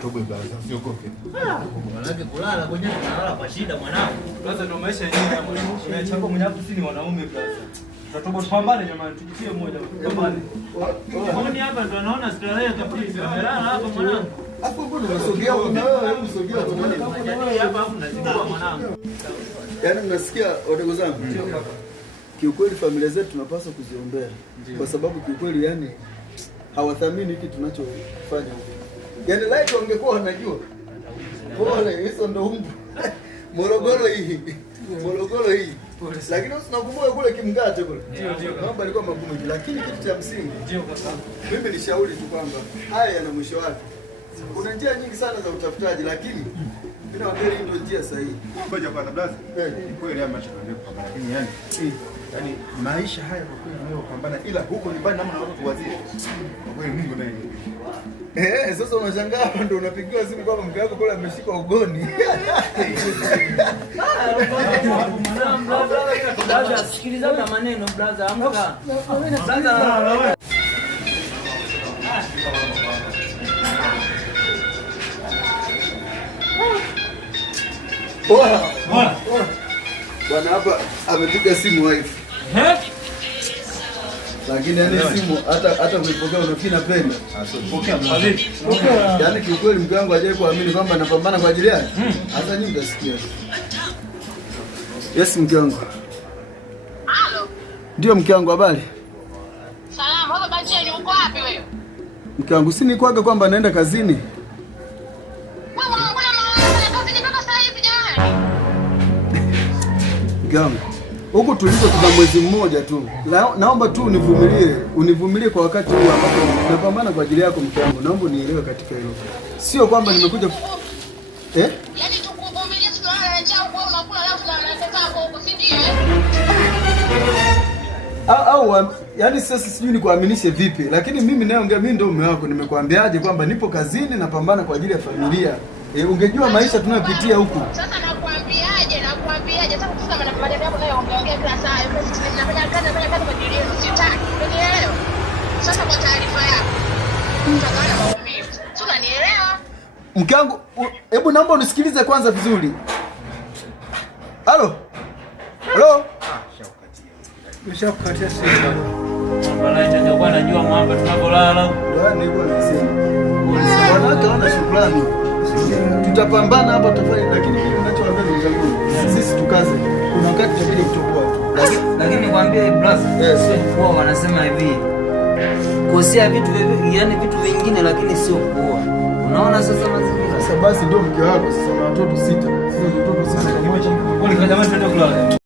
utoboe blaza, usiogope. Wanawake kulala kwenyewe tunalala kwa shida mwanangu. Blaza ndio maisha yenyewe ya mwanangu. Tunachapa mwenye hapo sisi ni wanaume blaza. Tutatoboa tupambane jamani, tujitie moja. Pambane. Mbona hapa ndo anaona starehe kabisa. Amelala hapa mwanangu. Hapo mbona unasogea na wewe unasogea kwa nini? Unajadili hapa hapo unazingua mwanangu. Yaani mnasikia wadogo zangu? Kiukweli familia zetu tunapaswa kuziombea. Kwa sababu kiukweli yani hawathamini hiki tunachofanya huko. Yaani live wangekuwa wanajua. Pole, hizo ndo umbu. Morogoro hii. Morogoro hii. Lakini usinakumbuka kule Kimgate kule. Ndio. Mambo yalikuwa magumu, lakini kitu cha msingi. Ndio kaka. Mimi nishauri tu kwamba haya yana mwisho wake. Kuna njia nyingi sana za utafutaji, lakini mimi nawaambia hii ndio njia sahihi. Ngoja kwa blaza. Ni kweli maisha ndio kupambana. Lakini yani maisha haya kwa kweli ndio kupambana, ila huko nyumbani namna watu wazee. Kwa kweli Mungu naye. Sasa unashangaa ndio unapigiwa simu kwamba mke wako kule ameshika ugoni. Blaza, sikiliza na maneno blaza, amka. Blaza. Bwana hapa amepiga simu wife. Lakini yani simu hata kuipokea unafikiri napenda. Pokea mzee. Yaani kiukweli mke wangu hajawahi kuamini kwamba napambana kwa ajili yake. Sasa nyinyi mtasikia. Yes mke wangu. Halo. Ndio mke wangu, habari? Salamu, wewe Bacheni uko wapi wewe? Mke wangu si nikwaga kwamba naenda kazini. Wewe mbona maana kazini mpaka sasa hivi jamani? Mke wangu, huku tulipo tuna mwezi mmoja tu. Naomba tu univumilie kwa wakati huu ambapo napambana kwa ajili yako mke wangu. Naomba unielewe katika hilo. Sio kwamba nimekuja yaani tukuvumilie swala chao kwa unakula alafu na anataka huko, si ndio? Yaani sasa sijui nikuaminishe vipi, lakini mimi nayeongea mimi ndio mume wako, nimekuambiaje kwamba nipo kazini napambana kwa ajili ya familia. Ungejua maisha tunayopitia huku. Sasa nakwambiaje sasa kusema na maneno yako nayo ongea kila saa. Mimi nafanya kazi kwa ajili yenu, sitaki. Unielewa? Sasa kwa taarifa yako. Mtakana maumivu. Si unanielewa? Mke wangu, hebu naomba unisikilize kwanza vizuri. Halo? Nishakukatia simu. Bwana ndio kwa najua mwamba tunapolala. Ndio niko nasema. Wanawake wana shukrani. Tutapambana hapa tutafanya, lakini mimi ninachowaambia ndugu zangu, sisi tukaze. Kuna wakati tutabidi kutoboa. Lakini nikwambie brother, kwa wanasema hivi. Kosea vitu yani vitu vingine lakini sio kuoa. Unaona sasa mazingira. Sasa basi ndio mke wako sasa na watoto 6. Sasa watoto 6 kama kwa jamani tuende kulala.